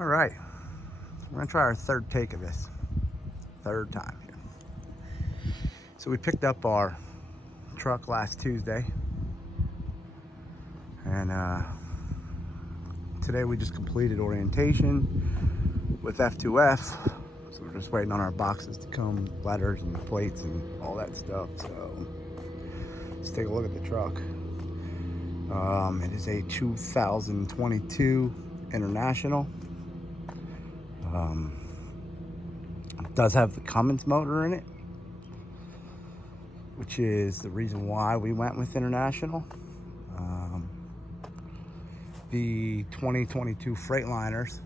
All right, we're gonna try our third take of this. Third time here. So we picked up our truck last Tuesday, and today we just completed orientation with F2F. So we're just waiting on our boxes to come, letters and plates and all that stuff. So let's take a look at the truck. It is a 2022 International. It does have the Cummins motor in it, which is the reason why we went with International. The 2022 Freightliners,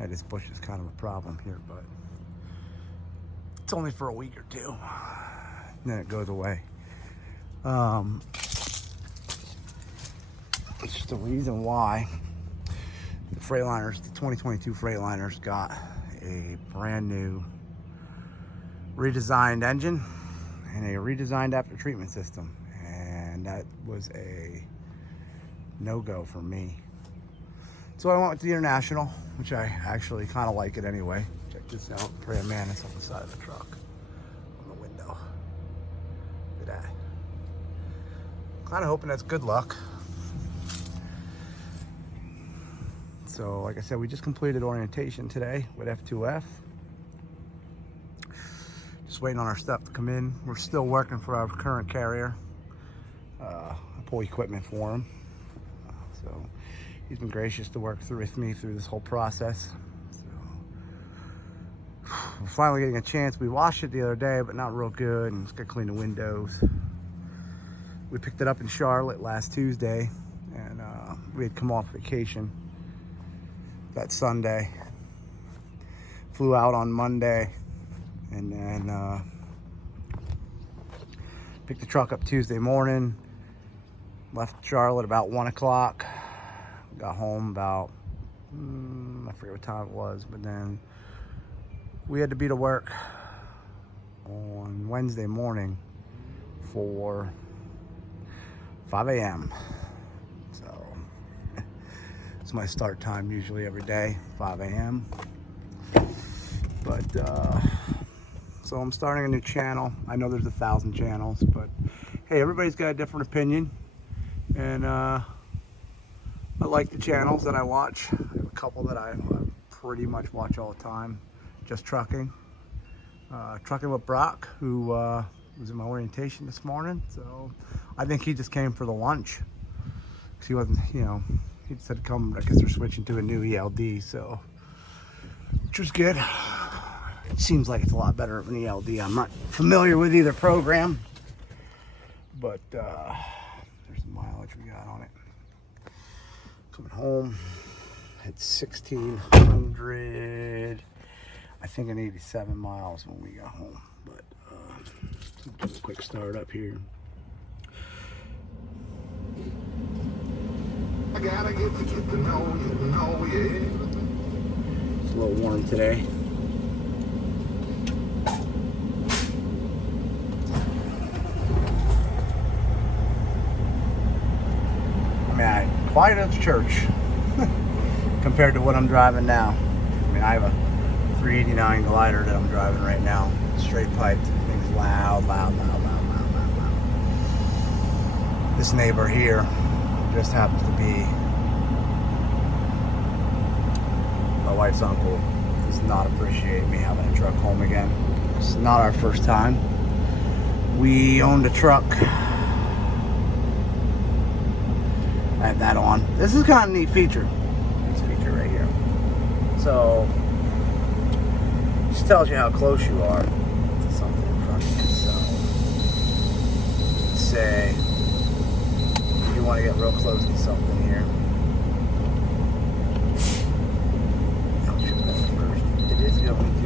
this bush is kind of a problem here, but it's only for a week or two, and then it goes away. It's just the reason why the Freightliners, the 2022 Freightliners, got a brand new redesigned engine and a redesigned after treatment system, and that was a no-go for me. So I went with the International, which I actually kind of like it anyway. Check this out, Prairie Manus on the side of the truck, on the window. Look at that. Kind of hoping that's good luck. So like I said, we just completed orientation today with F2F. Just waiting on our stuff to come in. We're still working for our current carrier. I pull equipment for him. So he's been gracious to work with me through this whole process. So we're finally getting a chance. We washed it the other day, but not real good, and it's got to clean the windows. We picked it up in Charlotte last Tuesday, and we had come off vacation that Sunday. Flew out on Monday, and then picked the truck up Tuesday morning. Left Charlotte about 1 o'clock. Got home about, I forget what time it was, but then we had to be to work on Wednesday morning for 5 a.m. So it's my start time usually every day, 5 a.m. But so I'm starting a new channel. I know there's 1,000 channels, but hey, everybody's got a different opinion. And I like the channels that I watch. I have a couple that I pretty much watch all the time. Just Trucking. Trucking with Brock, who was in my orientation this morning. So I think he just came for the lunch. Because he wasn't, he said come, I guess they're switching to a new ELD, so, which was good. It seems like it's a lot better of an ELD. I'm not familiar with either program, but there's the mileage we got on it. Coming home at 1,600, I think an 87 miles when we got home. But do a quick start up here. I gotta get to know you, It's a little warm today. Quiet as church compared to what I'm driving now. I mean, I have a 389 glider that I'm driving right now, straight piped. Things loud. This neighbor here just happens to be my wife's uncle. Does not appreciate me having a truck home again. It's not our first time. We owned a truck. I have that on. This is kind of a neat feature. This feature right here. So, just tells you how close you are to something in front of you. So, let's say you want to get real close to something here. I'll show that first. It is going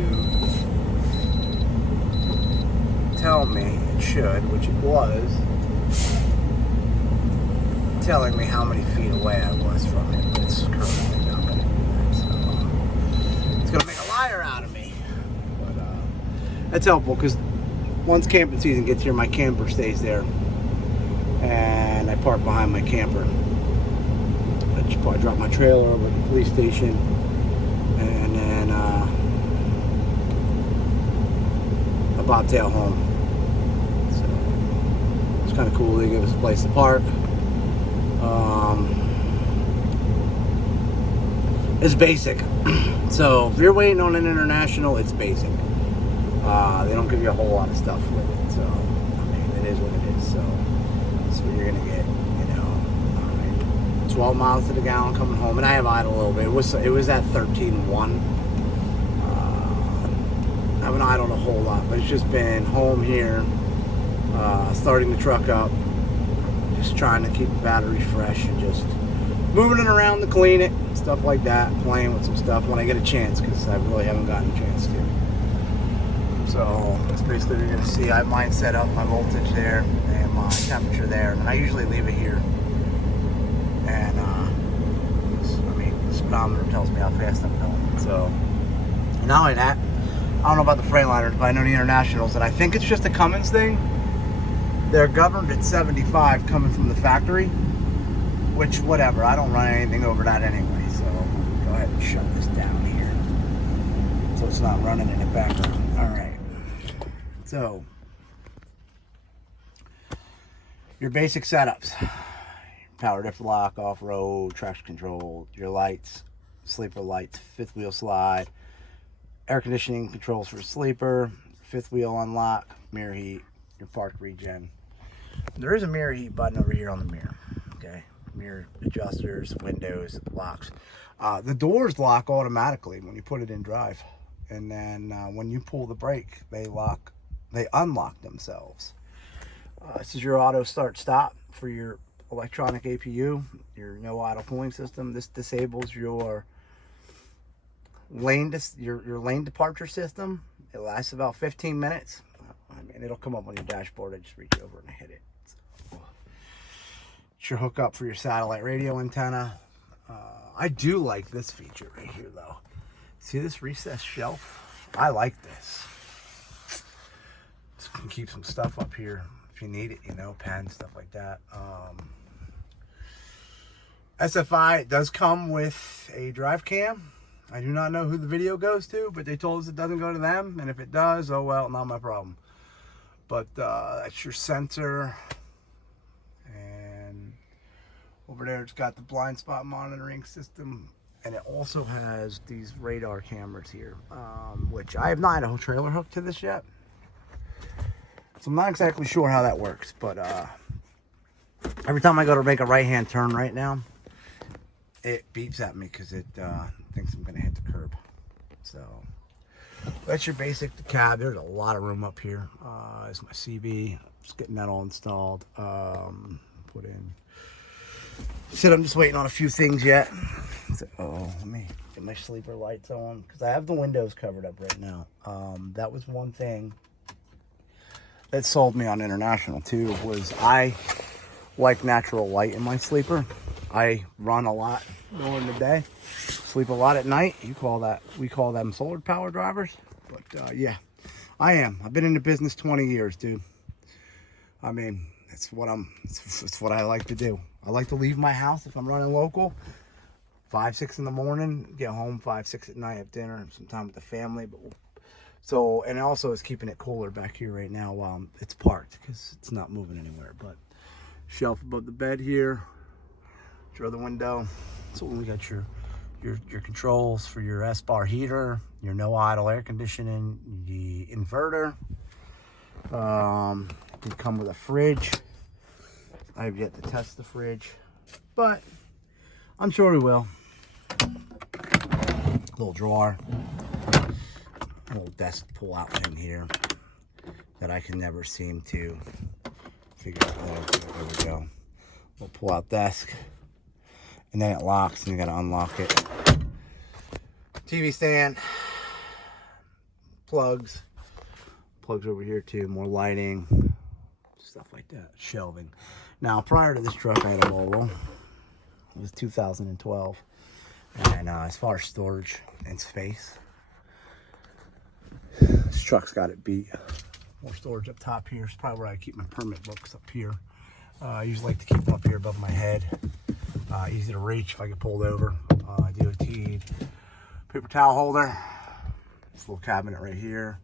to tell me, it should, which it was, telling me how many feet away I was from it, but it's currently not going to do that, so it's going to make a liar out of me. But that's helpful, because once camping season gets here, my camper stays there, and I park behind my camper. Probably drop my trailer over at the police station, and then a bobtail home. So it's kind of cool. They give us a place to park. It's basic. So if you're waiting on an international, it's basic. They don't give you a whole lot of stuff with it. So I mean, it is what it is. So that's what you're gonna get. 12 miles to the gallon coming home, and I have idle a little bit. It was at 13.1. I haven't idled a whole lot, but it's just been home here, starting the truck up, just trying to keep the batteries fresh and just moving it around to clean it, stuff like that, playing with some stuff when I get a chance, because I really haven't gotten a chance to. So that's basically what you're going to see. I have mine set up, my voltage there, and my temperature there, and I usually leave it here. And the speedometer tells me how fast I'm going. So, and not only that, I don't know about the Freightliners, but I know the Internationals, and I think it's just a Cummins thing. They're governed at 75 coming from the factory, which, whatever, I don't run anything over that anyway. So, go ahead and shut this down here so it's not running in the background. All right. So, your basic setups. Power diff lock, off-road, traction control, your lights, sleeper lights, fifth wheel slide, air conditioning controls for sleeper, fifth wheel unlock, mirror heat, your park regen. There is a mirror heat button over here on the mirror, okay? Mirror adjusters, windows, locks. The doors lock automatically when you put it in drive. And then when you pull the brake, they unlock themselves. This is your auto start stop for your electronic APU, your no idle cooling system. This disables your lane departure system. It lasts about 15 minutes. I mean, it'll come up on your dashboard. I just reach over and hit it. So, it's your hookup for your satellite radio antenna. I do like this feature right here, though. See this recessed shelf? I like this. Just can keep some stuff up here if you need it, pens, stuff like that. SFI does come with a drive cam. I do not know who the video goes to, but they told us it doesn't go to them, and if it does, oh well, not my problem. But that's your sensor, and over there it's got the blind spot monitoring system, and it also has these radar cameras here, which I have not had a trailer hooked to this yet, so I'm not exactly sure how that works. But every time I go to make a right-hand turn right now, it beeps at me because it thinks I'm going to hit the curb. So that's your basic cab. There's a lot of room up here. It's my CB. Just getting that all installed. Put in. Said I'm just waiting on a few things yet. So, let me get my sleeper lights on because I have the windows covered up right now. That was one thing that sold me on International too, was I like natural light in my sleeper. I run a lot during the day, sleep a lot at night. We call them solar power drivers. But yeah, I am. I've been in the business 20 years, dude. I mean, it's what I like to do. I like to leave my house if I'm running local, 5, 6 in the morning, get home 5, 6 at night, have dinner, some time with the family. And also it's keeping it cooler back here right now while it's parked because it's not moving anywhere. But shelf above the bed here. Your other window. So we got your controls for your S-bar heater, your no idle air conditioning, the inverter. We come with a fridge. I have yet to test the fridge, but I'm sure we will. Little drawer, little desk pull out thing here that I can never seem to figure out. There we go. We'll pull out desk. And then it locks, and you gotta unlock it. TV stand, plugs over here too, more lighting, stuff like that, shelving. Now, prior to this truck, I had a Volvo. It was 2012. And as far as storage and space, this truck's got it beat. More storage up top here. It's probably where I keep my permit books up here. I usually like to keep them up here above my head. Easy to reach if I get pulled over. DOT paper towel holder. This little cabinet right here.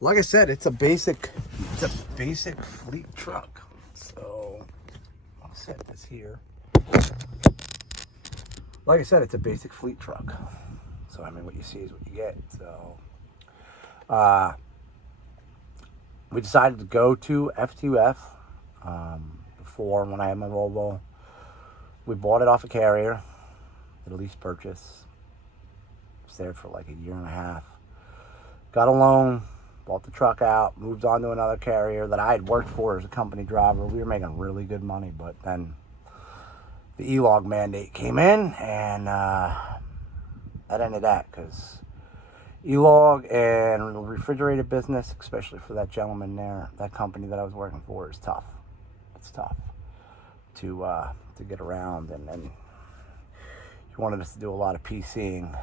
Like I said, it's a basic fleet truck. So I'll set this here. Like I said, it's a basic fleet truck. So I mean, what you see is what you get. So we decided to go to F2F. Before, when I had my Volvo, we bought it off a carrier, did a lease purchase. Was there for like a year and a half. Got a loan, bought the truck out, moved on to another carrier that I had worked for as a company driver. We were making really good money, but then the E-Log mandate came in, and that ended that, because E-Log and the refrigerated business, especially for that gentleman there, that company that I was working for, is tough. It's tough to get around, and he wanted us to do a lot of PCing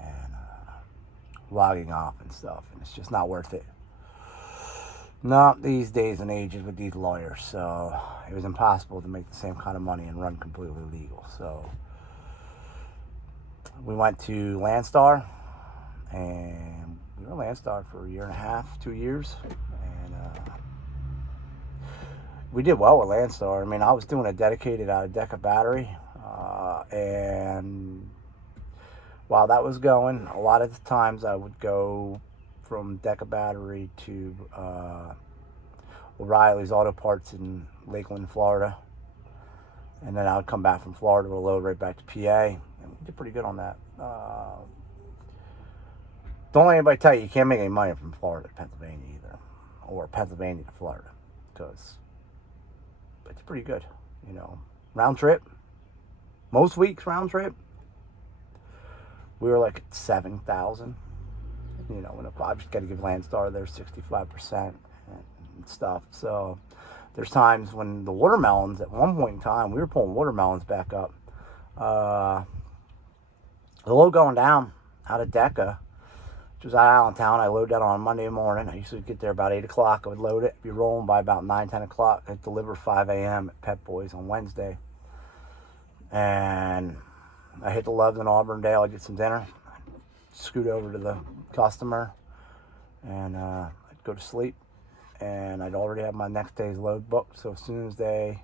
and logging off and stuff, and it's just not worth it. Not these days and ages with these lawyers. So it was impossible to make the same kind of money and run completely legal. So we went to Landstar, and we were Landstar for a year and a half, 2 years, and we did well with Landstar. I mean, I was doing a dedicated out of Deca battery, and while that was going, a lot of the times I would go from Deca battery to O'Reilly's Auto Parts in Lakeland, Florida, and then I would come back from Florida to load right back to PA, and we did pretty good on that. Don't let anybody tell you can't make any money from Florida to Pennsylvania either, or Pennsylvania to Florida, because it's pretty good, you know. Round trip, most weeks round trip, we were like at 7,000. You know, when I just got to give Landstar their 65% and stuff. So there's times when the watermelons, at one point in time, we were pulling watermelons back up. The load going down out of Deca, which was out of Allentown. I load that on a Monday morning. I used to get there about 8 o'clock. I would load it, be rolling by about 9, 10 o'clock. I'd deliver 5 a.m. at Pep Boys on Wednesday. And I hit the Loves in Auburndale. I'd get some dinner, scoot over to the customer, and I'd go to sleep. And I'd already have my next day's load booked. So as soon as they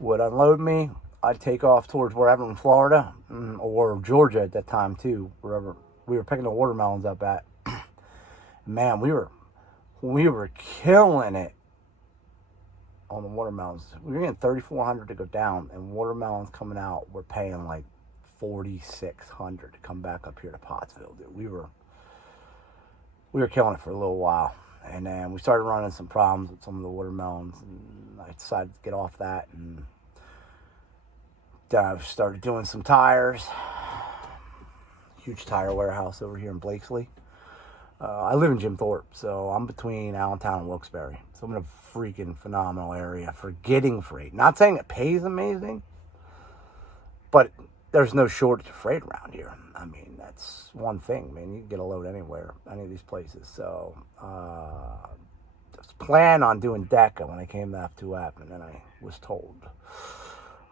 would unload me, I'd take off towards wherever in Florida, or Georgia at that time too, wherever we were picking the watermelons up at. Man, we were killing it on the watermelons. We were getting 3,400 to go down, and watermelons coming out, we're paying like 4,600 to come back up here to Pottsville, dude. We were killing it for a little while, and then we started running some problems with some of the watermelons, and I decided to get off that, and then I started doing some tires. Huge tire warehouse over here in Blakesley. I live in Jim Thorpe, so I'm between Allentown and Wilkes-Barre. So I'm in a freaking phenomenal area for getting freight. Not saying it pays amazing, but there's no shortage of freight around here. I mean, that's one thing, man. You can get a load anywhere, any of these places. So I was planning on doing Deca when I came to F2F, and then I was told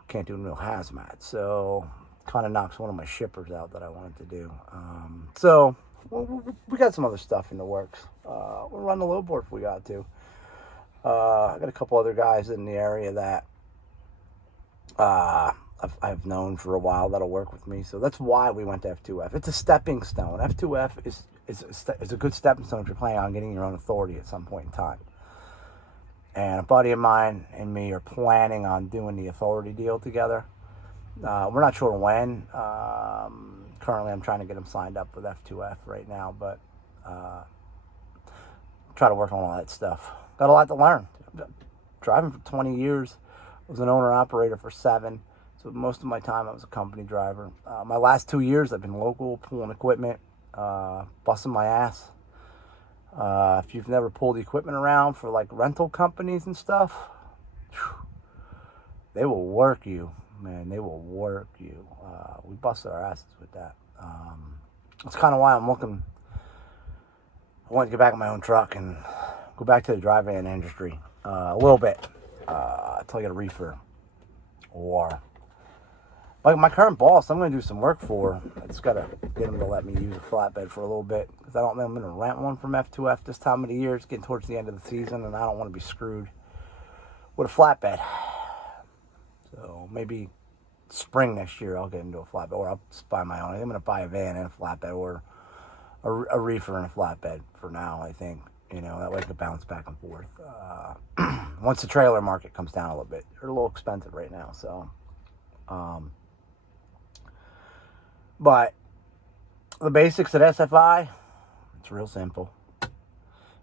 can't do no hazmat. So kind of knocks one of my shippers out that I wanted to do. So we got some other stuff in the works. We'll run the load board if we got to. I got a couple other guys in the area that I've known for a while that'll work with me. So that's why we went to F2F. It's a stepping stone. F2F is a good stepping stone if you're planning on getting your own authority at some point in time. And a buddy of mine and me are planning on doing the authority deal together. We're not sure when. Currently, I'm trying to get him signed up with F2F right now, but try to work on all that stuff. Got a lot to learn. Driving for 20 years. I was an owner-operator for 7. So most of my time, I was a company driver. My last 2 years, I've been local, pulling equipment, busting my ass. If you've never pulled equipment around for like rental companies and stuff, they will work you, man. They will work you. We busted our asses with that. That's kind of why I'm looking. I want to get back in my own truck and go back to the dry van industry a little bit. until I get a reefer. Or like my current boss, I'm going to do some work for. I just got to get him to let me use a flatbed for a little bit, because I don't know I'm going to rent one from F2F this time of the year. It's getting towards the end of the season, and I don't want to be screwed with a flatbed. So maybe spring next year I'll get into a flatbed, or I'll just buy my own. I'm going to buy a van and a flatbed, or a reefer and a flatbed for now, I think. You know, that way I can bounce back and forth. Once the trailer market comes down a little bit. They're a little expensive right now, so. But the basics at SFI, it's real simple.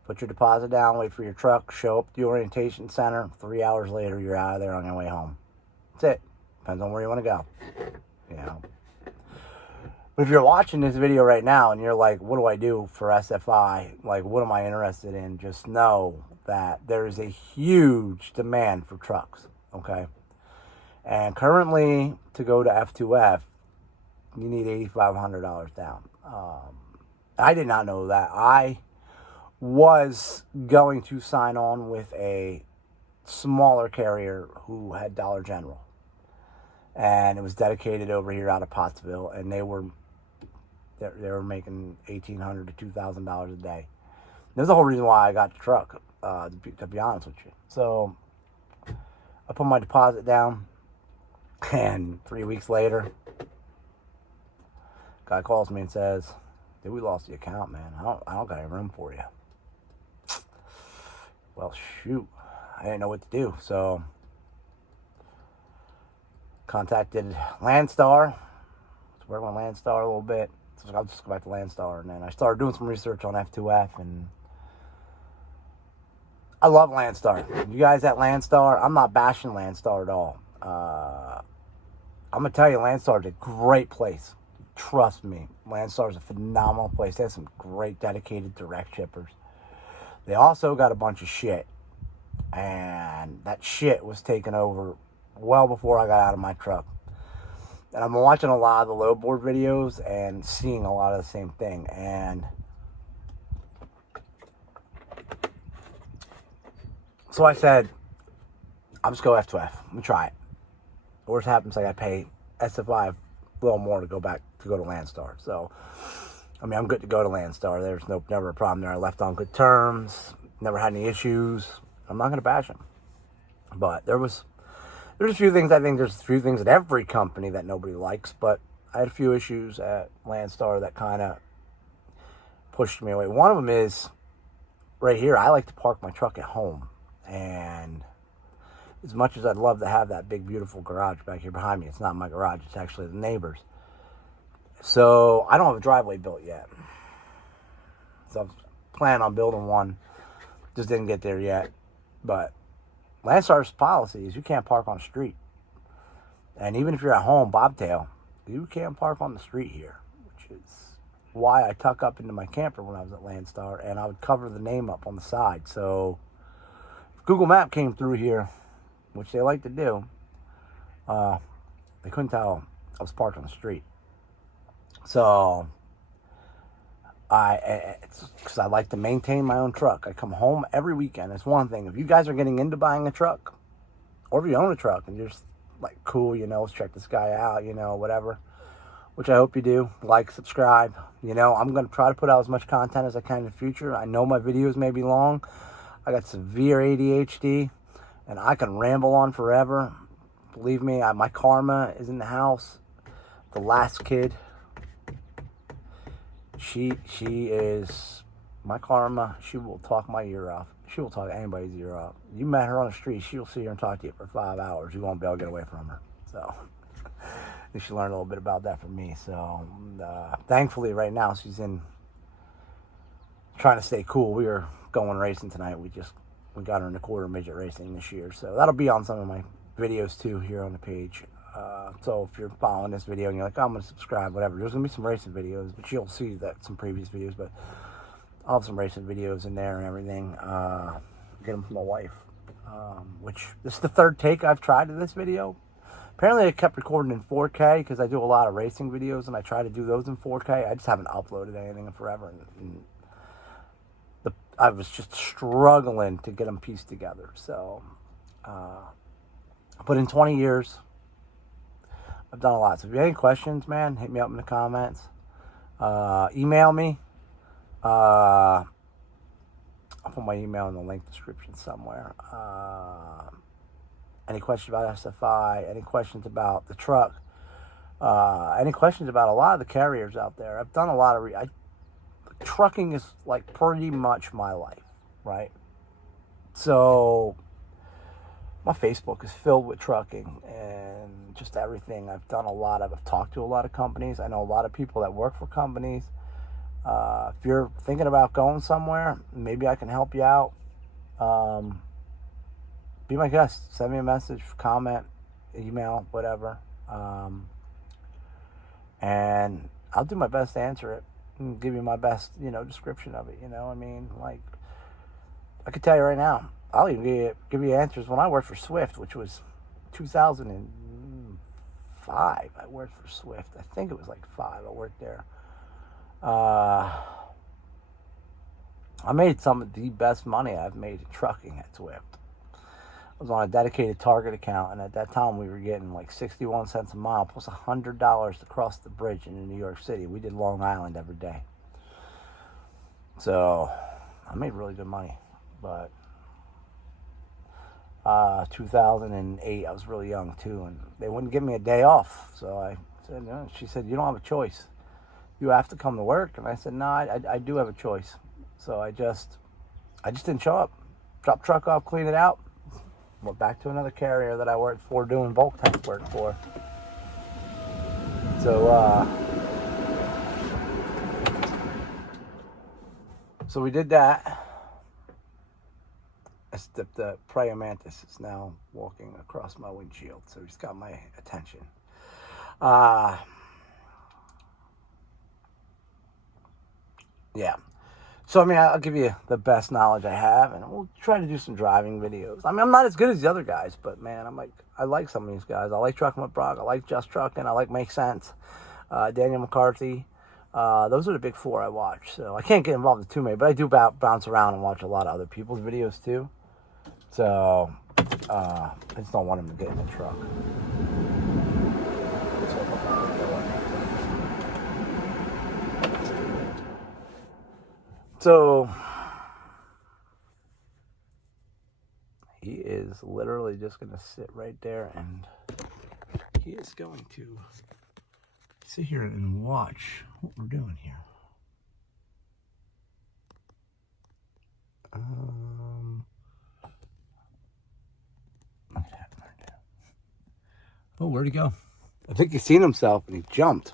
Put your deposit down, wait for your truck, show up at the orientation center. 3 hours later, you're out of there on your way home. That's it. Depends on where you want to go. You know. But if you're watching this video right now and you're like, what do I do for SFI? Like, what am I interested in? Just know that there is a huge demand for trucks, okay? And currently, to go to F2F, you need $8,500 down. I did not know that. I was going to sign on with a smaller carrier who had Dollar General. And it was dedicated over here out of Pottsville, and they were making $1,800 to $2,000 a day. There's the whole reason why I got the truck, to be honest with you. So I put my deposit down, and 3 weeks later, guy calls me and says, dude, we lost the account, man. I don't got any room for you. Well, shoot. I didn't know what to do, so contacted Landstar. Was working on Landstar a little bit. So I'll just go back to Landstar, and then I started doing some research on F2F, and I love Landstar. You guys at Landstar, I'm not bashing Landstar at all. I'm gonna tell you, Landstar is a great place. Trust me, Landstar is a phenomenal place. They have some great dedicated direct shippers. They also got a bunch of shit, and that shit was taken over well before I got out of my truck. And I'm watching a lot of the load board videos and seeing a lot of the same thing. And so I said, I'll just go F2F. Let me try it. Worst happens, I got to pay SFI a little more to go to Landstar. So, I mean, I'm good to go to Landstar. There's never a problem there. I left on good terms. Never had any issues. I'm not going to bash them. But there's a few things. I think there's a few things at every company that nobody likes, but I had a few issues at Landstar that kind of pushed me away. One of them is right here. I like to park my truck at home, and as much as I'd love to have that big, beautiful garage back here behind me, it's not my garage. It's actually the neighbor's. So I don't have a driveway built yet. So I'm planning on building one. Just didn't get there yet, but Landstar's policy is you can't park on the street. And even if you're at home, bobtail, you can't park on the street here, which is why I tuck up into my camper when I was at Landstar, and I would cover the name up on the side. So if Google Map came through here, which they like to do, they couldn't tell I was parked on the street. So it's because I like to maintain my own truck. I come home every weekend. It's one thing. If you guys are getting into buying a truck, or if you own a truck and you're just like, cool, you know, let's check this guy out, you know, whatever, which I hope you do. Like, subscribe. You know, I'm going to try to put out as much content as I can in the future. I know my videos may be long. I got severe ADHD, and I can ramble on forever. Believe me, my karma is in the house. The last kid, she is my karma. She will talk my ear off. She will talk anybody's ear off. You met her on the street, she'll sit here and talk to you for 5 hours. You won't be able to get away from her. So you should learn a little bit about that from me. So thankfully right now she's trying to stay cool. We are going racing tonight. We got her in the quarter midget racing this year. So that'll be on some of my videos too here on the page. So if you're following this video and you're like, oh, I'm going to subscribe, whatever, there's going to be some racing videos, but you'll see that some previous videos, but I'll have some racing videos in there and everything. Get them from my wife, which this is the third take I've tried of this video. Apparently I kept recording in 4K because I do a lot of racing videos and I try to do those in 4K. I just haven't uploaded anything in forever. And I was just struggling to get them pieced together. So But in 20 years, I've done a lot. So if you have any questions, man, hit me up in the comments. Email me. I'll put my email in the link description somewhere. Any questions about SFI? Any questions about the truck? Any questions about a lot of the carriers out there? I've done a lot of... trucking is like pretty much my life, right? So my Facebook is filled with trucking and just everything. I've talked to a lot of companies. I know a lot of people that work for companies. If you're thinking about going somewhere, maybe I can help you out. Be my guest. Send me a message, comment, email, whatever. And I'll do my best to answer it and give you my best, description of it. I mean, like, I could tell you right now, I'll even give you answers. When I worked for Swift, which was 2005, I worked for Swift. I think it was like 5. I worked there. I made some of the best money I've made in trucking at Swift. I was on a dedicated Target account, and at that time we were getting like 61 cents a mile plus $100 to cross the bridge in New York City. We did Long Island every day. So I made really good money. But 2008, I was really young too, and they wouldn't give me a day off. So I said, no. She said, you don't have a choice. You have to come to work. And I said, no, I do have a choice. So I just didn't show up. Dropped truck off, clean it out. Went back to another carrier that I worked for doing bulk tank work for. So we did that. The praying mantis is now walking across my windshield, so he's got my attention. Yeah. So, I mean, I'll give you the best knowledge I have, and we'll try to do some driving videos. I mean, I'm not as good as the other guys, but, man, I like some of these guys. I like Trucking with Brock. I like Just Trucking. I like Make Sense. Daniel McCarthy. Those are the big 4 I watch. So I can't get involved in too many, but I do bounce around and watch a lot of other people's videos, too. So, I just don't want him to get in the truck. So, he is literally just going to sit right there, and he is going to sit here and watch what we're doing here. Oh, where'd he go? I think he's seen himself and he jumped.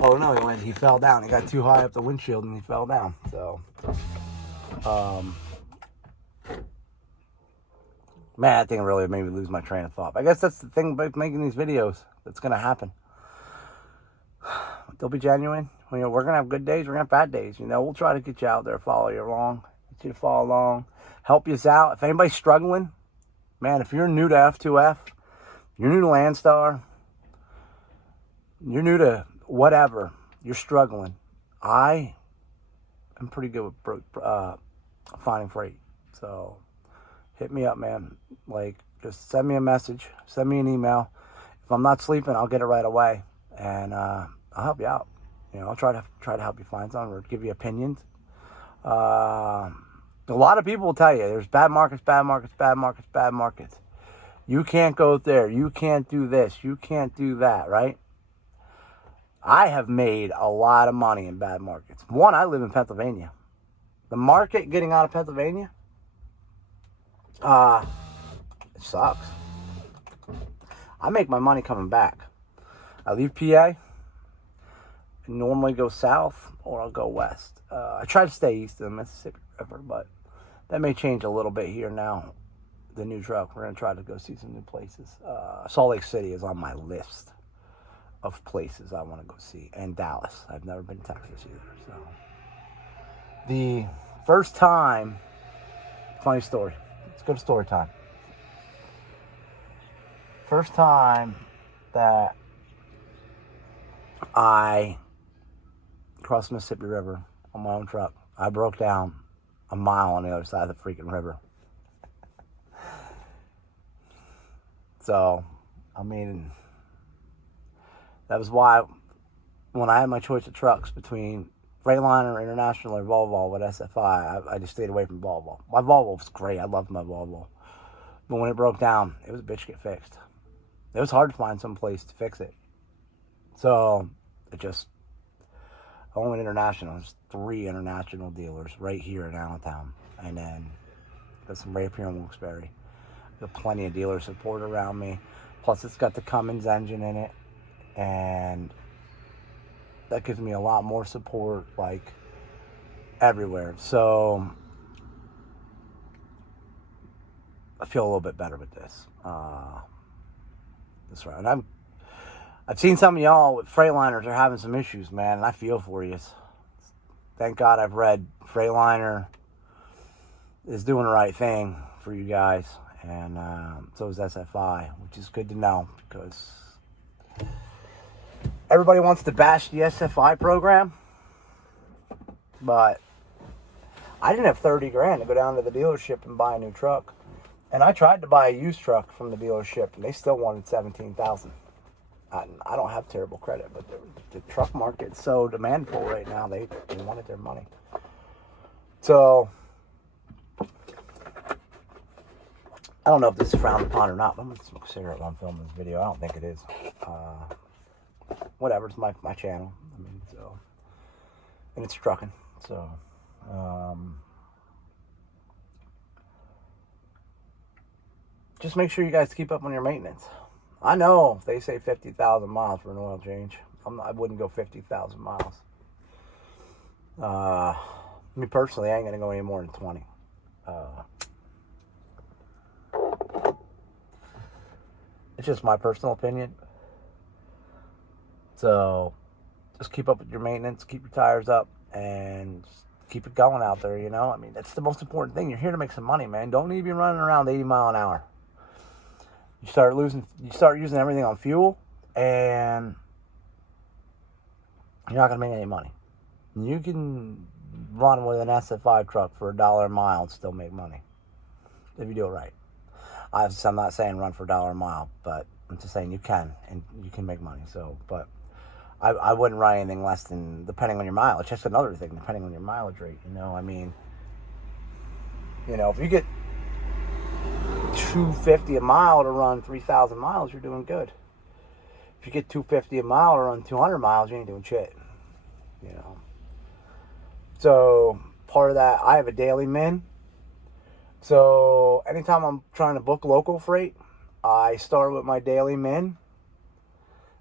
Oh no, he fell down. He got too high up the windshield and he fell down. So, man, that thing really made me lose my train of thought. I guess that's the thing about making these videos. That's going to happen. They'll be genuine. We're going to have good days. We're going to have bad days. We'll try to get you out there, follow you along, get you to follow along, help you out. If anybody's struggling, man, if you're new to F2F, you're new to Landstar, you're new to whatever, you're struggling. I am pretty good with finding freight. So hit me up, man. Like, just send me a message, send me an email. If I'm not sleeping, I'll get it right away, and I'll help you out. I'll try to help you find something or give you opinions. A lot of people will tell you there's bad markets, bad markets, bad markets, bad markets. You can't go there. You can't do this. You can't do that, right? I have made a lot of money in bad markets. One, I live in Pennsylvania. The market getting out of Pennsylvania, it sucks. I make my money coming back. I leave PA, I normally go south or I'll go west. I try to stay east of the Mississippi River, but that may change a little bit here now. The new truck, we're going to try to go see some new places. Salt Lake City is on my list of places I want to go see, and Dallas. I've never been to Texas either. So the first time, funny story. Let's go to story time. First time that I crossed the Mississippi River on my own truck, I broke down a mile on the other side of the freaking river. So, I mean, that was why when I had my choice of trucks between Freightliner, International, or Volvo with SFI, I just stayed away from Volvo. My Volvo was great. I loved my Volvo. But when it broke down, it was a bitch to get fixed. It was hard to find some place to fix it. So, I went international. There's 3 international dealers right here in Allentown. And then got some right up here in Wilkes-Barre. Got plenty of dealer support around me. Plus, it's got the Cummins engine in it. And that gives me a lot more support, like, everywhere. So, I feel a little bit better with this. This round. And I've seen some of y'all with Freightliners are having some issues, man, and I feel for you. Thank God I've read Freightliner is doing the right thing for you guys, and so is SFI, which is good to know, because everybody wants to bash the SFI program, but I didn't have 30 grand to go down to the dealership and buy a new truck, and I tried to buy a used truck from the dealership, and they still wanted $17,000. I don't have terrible credit, but the truck market's so demandful right now. They wanted their money. So, I don't know if this is frowned upon or not. I'm going to smoke a cigarette while I'm filming this video. I don't think it is. Whatever, it's my channel. I mean, so, and it's trucking. So, just make sure you guys keep up on your maintenance. I know they say 50,000 miles for an oil change. I wouldn't go 50,000 miles. Me personally, I ain't going to go any more than 20. It's just my personal opinion. So, just keep up with your maintenance, keep your tires up, and just keep it going out there, you know? I mean, that's the most important thing. You're here to make some money, man. Don't need to be running around 80 mile an hour. You start using everything on fuel, and you're not going to make any money. You can run with an SFI truck for $1 a mile and still make money if you do it right. I'm not saying run for $1 a mile, but I'm just saying you can, and you can make money. So, but I wouldn't run anything less than, depending on your mileage. That's another thing, depending on your mileage rate. You know, I mean, you know, if you get $250 a mile to run 3,000 miles, you're doing good. If you get $250 a mile to run 200 miles, you ain't doing shit. You know. So part of that, I have a daily min. So anytime I'm trying to book local freight, I start with my daily min.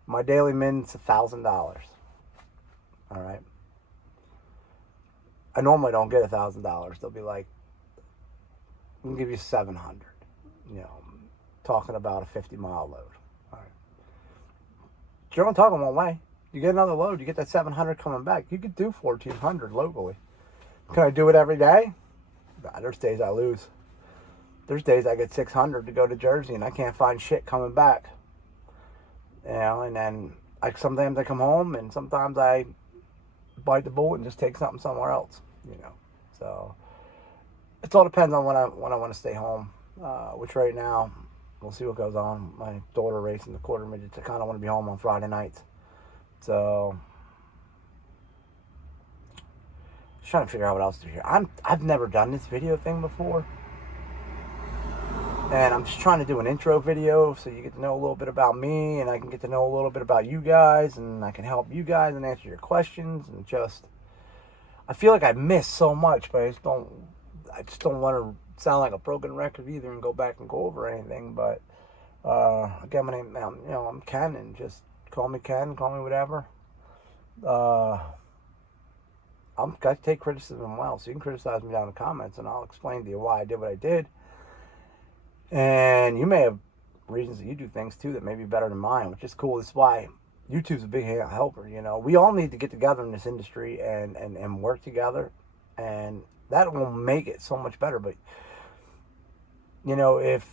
My daily min's $1,000. All right. I normally don't get $1,000. They'll be like, we'll give you 700. You know, talking about a 50-mile load. All right. You're only talking one way. You get another load, you get that 700 coming back. You could do 1,400 locally. Can I do it every day? Nah, there's days I lose. There's days I get 600 to go to Jersey and I can't find shit coming back. You know, and then sometimes I come home and sometimes I bite the bullet and just take something somewhere else. You know, so it all depends on when I want to stay home. Which right now, we'll see what goes on. My daughter racing the quarter midgets. I kind of want to be home on Friday nights. So, just trying to figure out what else to do here. I've never done this video thing before. And I'm just trying to do an intro video so you get to know a little bit about me and I can get to know a little bit about you guys and I can help you guys and answer your questions and just, I feel like I missed so much, but I just don't want to sound like a broken record either and go back and go over anything. But again, my name, I'm Ken, and just call me Ken, call me whatever. I'm got to take criticism well, so you can criticize me down in the comments and I'll explain to you why I did what I did. And you may have reasons that you do things too that may be better than mine, which is cool. That's why YouTube's a big helper. You know, we all need to get together in this industry and work together, and that will make it so much better. But you know, if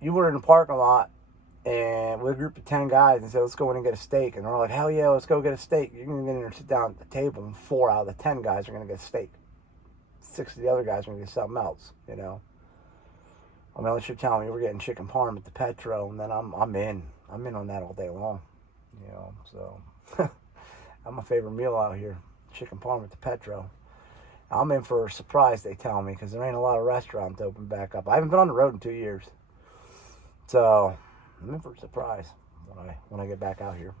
you were in a parking lot and with a group of 10 guys and said, let's go in and get a steak, and they're like, hell yeah, let's go get a steak, you're going to get in there and sit down at the table, and 4 out of the 10 guys are going to get a steak. 6 of the other guys are going to get something else, you know. I mean, unless you're telling me we're getting chicken parm at the Petro, and then I'm in on that all day long, you know. So that's my favorite meal out here, chicken parm at the Petro. I'm in for a surprise, they tell me, because there ain't a lot of restaurants open back up. I haven't been on the road in 2 years, so I'm in for a surprise when I get back out here.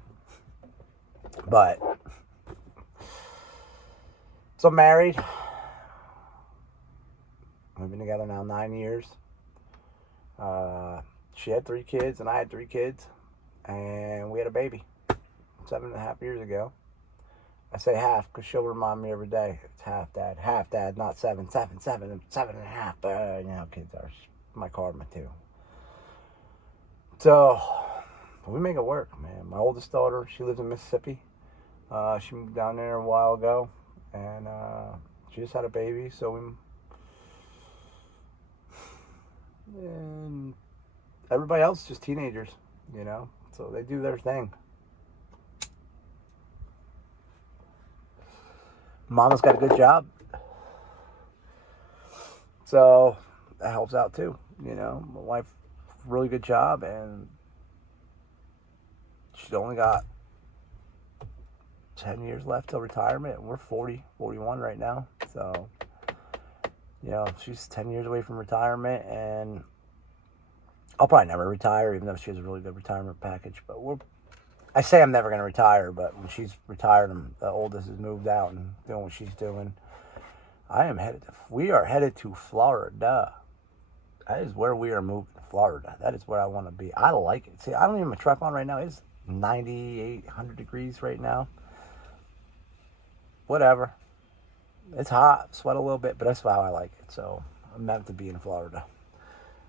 But so I'm married. We've been together now 9 years. She had 3 kids and I had 3 kids, and we had a baby 7.5 years ago. I say half because she'll remind me every day. It's half dad, not 7, 7.5. But you know how kids are. My karma too. So we make it work, man. My oldest daughter, she lives in Mississippi. She moved down there a while ago, and she just had a baby. And everybody else is just teenagers, you know. So they do their thing. Mama's got a good job, so that helps out too. You know, my wife, really good job, and she's only got 10 years left till retirement, and we're 40, 41 right now. So, you know, she's 10 years away from retirement, and I'll probably never retire, even though she has a really good retirement package. But I say I'm never going to retire, but when she's retired and the oldest has moved out and doing what she's doing, we are headed to Florida. That is where we are moving, Florida. That is where I want to be. I like it. See, I don't even have a truck on right now. It's 98, 100 degrees right now. Whatever. It's hot, sweat a little bit, but that's how I like it. So I'm meant to be in Florida.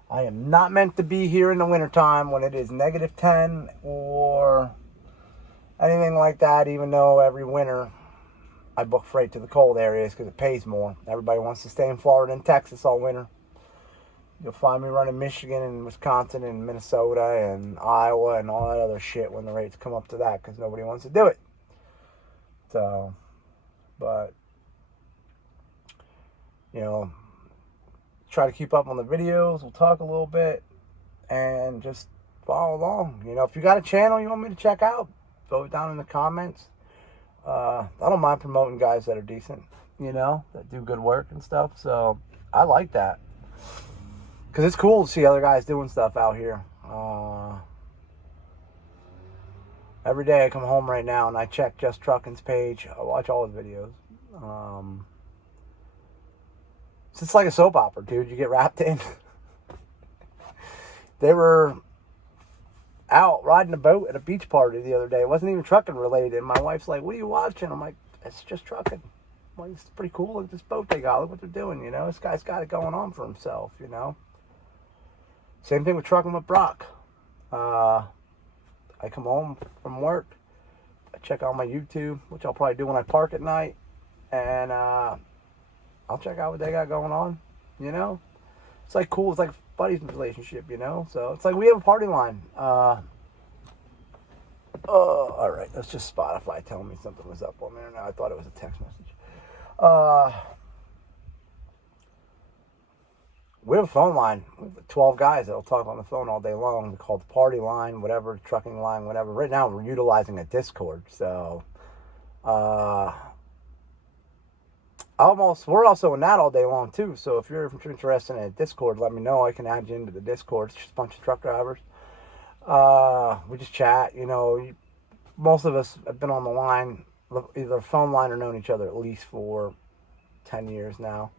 I am not meant to be here in the wintertime when it is -10 or anything like that, even though every winter I book freight to the cold areas because it pays more. Everybody wants to stay in Florida and Texas all winter. You'll find me running Michigan and Wisconsin and Minnesota and Iowa and all that other shit when the rates come up to that because nobody wants to do it. So, but, you know, try to keep up on the videos. We'll talk a little bit and just follow along. You know, if you got a channel you want me to check out, throw it down in the comments. I don't mind promoting guys that are decent, you know, that do good work and stuff. So I like that because it's cool to see other guys doing stuff out here. Every day I come home right now and I check Just Trucking's page. I watch all his videos. It's like a soap opera, dude. You get wrapped in. They were out riding a boat at a beach party the other day. It wasn't even trucking related. And my wife's like, "What are you watching?" I'm like, "It's just trucking." I'm like, "It's pretty cool. Look at this boat they got. Look what they're doing, you know. This guy's got it going on for himself, you know." Same thing with trucking with Brock. I come home from work. I check out my YouTube, which I'll probably do when I park at night. And I'll check out what they got going on, you know. It's like cool. It's like a buddy's relationship, you know. So it's like we have a party line. All right. That's just Spotify telling me something was up on there. Now I thought it was a text message. We have a phone line. We have 12 guys that'll talk on the phone all day long. We call it the party line, whatever, trucking line, whatever. Right now we're utilizing a Discord. So, we're also in that all day long too. So if you're interested in a Discord, let me know. I can add you into the Discord. It's just a bunch of truck drivers. We just chat, you know. Most of us have been on the line, either phone line or known each other at least for 10 years now.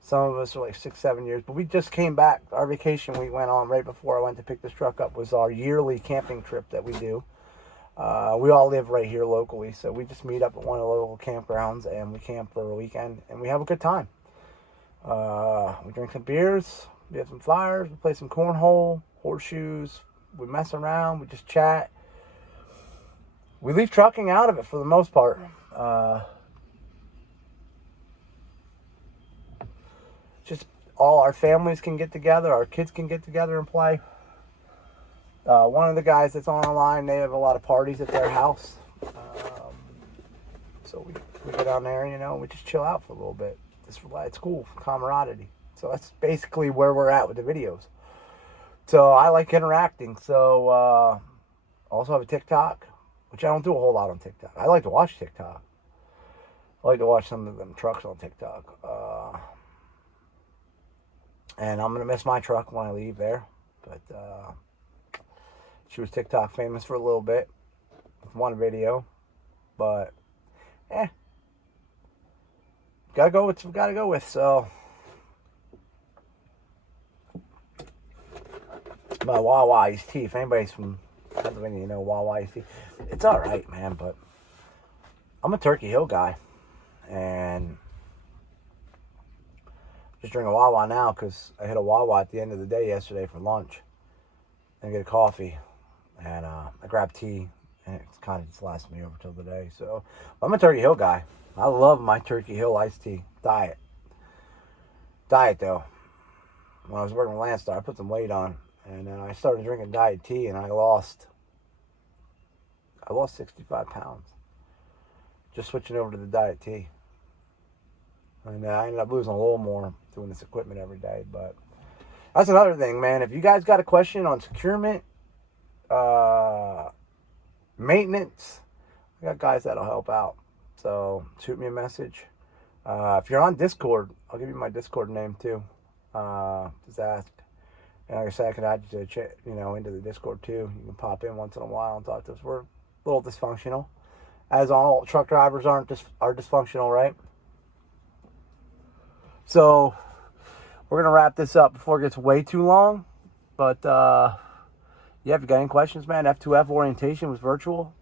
Some of us are like 6, 7 years. But we just came back. Our vacation we went on right before I went to pick this truck up was our yearly camping trip that we do. We all live right here locally, so we just meet up at one of the local campgrounds and we camp for a weekend and we have a good time. We drink some beers, we have some flyers, we play some cornhole, horseshoes, we mess around, we just chat. We leave trucking out of it for the most part. Just all our families can get together, our kids can get together and play. One of the guys that's on our line, they have a lot of parties at their house. So we go down there, you know, we just chill out for a little bit. It's cool, camaraderie. So that's basically where we're at with the videos. So I like interacting. So also have a TikTok, which I don't do a whole lot on TikTok. I like to watch TikTok. I like to watch some of them trucks on TikTok. And I'm going to miss my truck when I leave there. But she was TikTok famous for a little bit with one video. But, gotta go with what we gotta go with. So, my Wawa iced tea. If anybody's from Pennsylvania, you know Wawa iced tea. It's all right, man. But I'm a Turkey Hill guy, and just drinking Wawa now because I hit a Wawa at the end of the day yesterday for lunch and get a coffee, and I grabbed tea, and it's kind of just lasted me over till the day. So I'm a Turkey Hill guy. I love my Turkey Hill iced tea diet. Diet though. When I was working with Landstar, I put some weight on, and then I started drinking diet tea, and I lost 65 pounds just switching over to the diet tea. And I ended up losing a little more doing this equipment every day. But that's another thing, man. If you guys got a question on securement, maintenance, I got guys that'll help out. So shoot me a message. If you're on Discord, I'll give you my Discord name too. Just ask. And like I said, I can add you to into the Discord too. You can pop in once in a while and talk to us. We're a little dysfunctional, as all truck drivers are dysfunctional, right? So we're gonna wrap this up before it gets way too long. But yeah, if you got any questions, man, F2F orientation was virtual.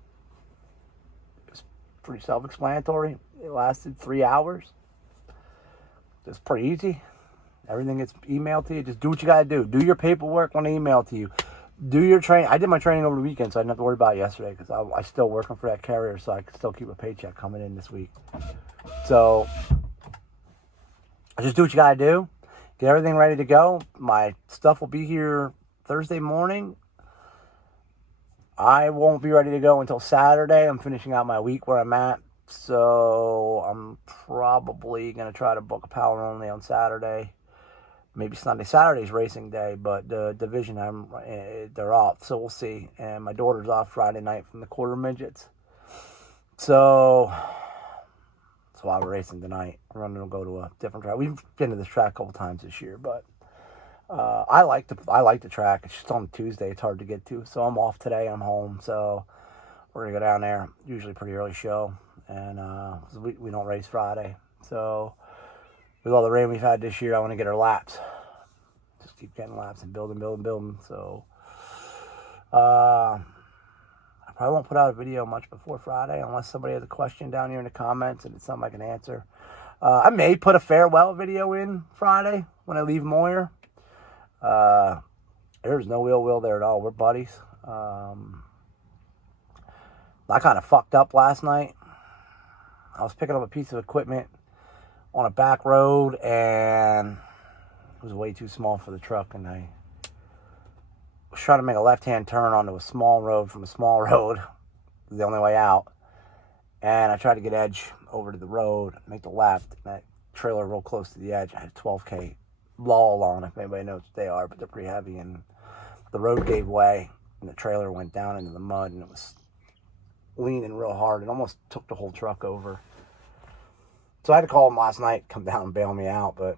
It was pretty self-explanatory. It lasted 3 hours. It's pretty easy. Everything gets emailed to you. Just do what you gotta do. Do your paperwork when they email to you. Do your training. I did my training over the weekend, so I didn't have to worry about it yesterday because I'm still working for that carrier, so I could still keep a paycheck coming in this week. So just do what you gotta do. Get everything ready to go. My stuff will be here Thursday morning. I won't be ready to go until Saturday. I'm finishing out my week where I'm at. So I'm probably going to try to book a power only on Saturday. Maybe Sunday. Saturday's racing day, but the division, they're off. So we'll see. And my daughter's off Friday night from the quarter midgets. So that's why we're racing tonight. We're going to go to a different track. We've been to this track a couple times this year, but I like the track. It's just on Tuesday. It's hard to get to. So I'm off today. I'm home. So we're going to go down there. Usually pretty early show. And we don't race Friday. So with all the rain we've had this year, I want to get our laps. Just keep getting laps and building. So I probably won't put out a video much before Friday unless somebody has a question down here in the comments and it's something I can answer. I may put a farewell video in Friday when I leave Moyer. There's no ill will there at all. We're buddies. I kind of fucked up last night. I was picking up a piece of equipment on a back road, and it was way too small for the truck, and I was trying to make a left-hand turn onto a small road from a small road. It was the only way out. And I tried to get edge over to the road, make the left, and that trailer real close to the edge. I had a 12K Law on, if anybody knows what they are, but they're pretty heavy, and the road gave way, and the trailer went down into the mud, and it was leaning real hard. It almost took the whole truck over. So I had to call him last night, come down and bail me out, but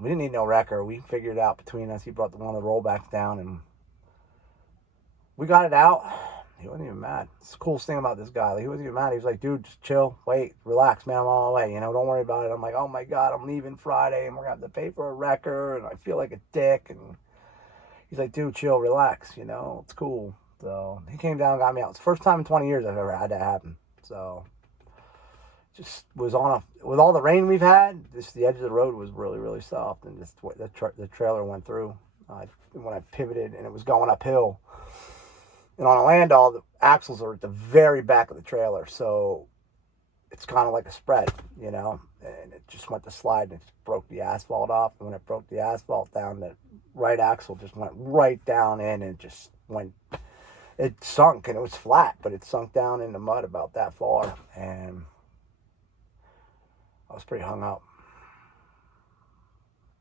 we didn't need no wrecker. We figured it out between us. He brought one of the rollbacks down, and we got it out. He wasn't even mad. It's the coolest thing about this guy. Like, he wasn't even mad. He was like, dude, just chill, wait, relax, man, I'm on my way. Don't worry about it. I'm like, oh my God, I'm leaving Friday, and we're going to have to pay for a wrecker, and I feel like a dick. And he's like, dude, chill, relax, it's cool. So he came down and got me out. It's the first time in 20 years I've ever had that happen. So just was with all the rain we've had, just the edge of the road was really, really soft, and just the trailer went through. When I pivoted, and it was going uphill. And on a Landau, the axles are at the very back of the trailer, so it's kind of like a spread, and it just went to slide, and it just broke the asphalt off. And when it broke the asphalt down, the right axle just went right down in, and it sunk, and it was flat, but it sunk down in the mud about that far, and I was pretty hung up.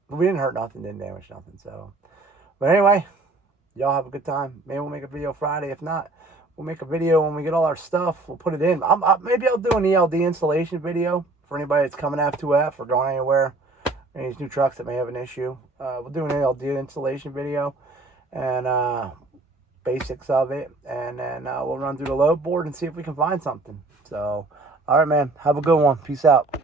But we didn't hurt nothing, didn't damage nothing, so. But anyway, Y'all have a good time. Maybe we'll make a video Friday. If not, we'll make a video when we get all our stuff. We'll put it in. Maybe I'll do an ELD installation video for anybody that's coming F2F or going anywhere. Any of these new trucks that may have an issue. We'll do an ELD installation video and basics of it. And then we'll run through the load board and see if we can find something. So, all right, man. Have a good one. Peace out.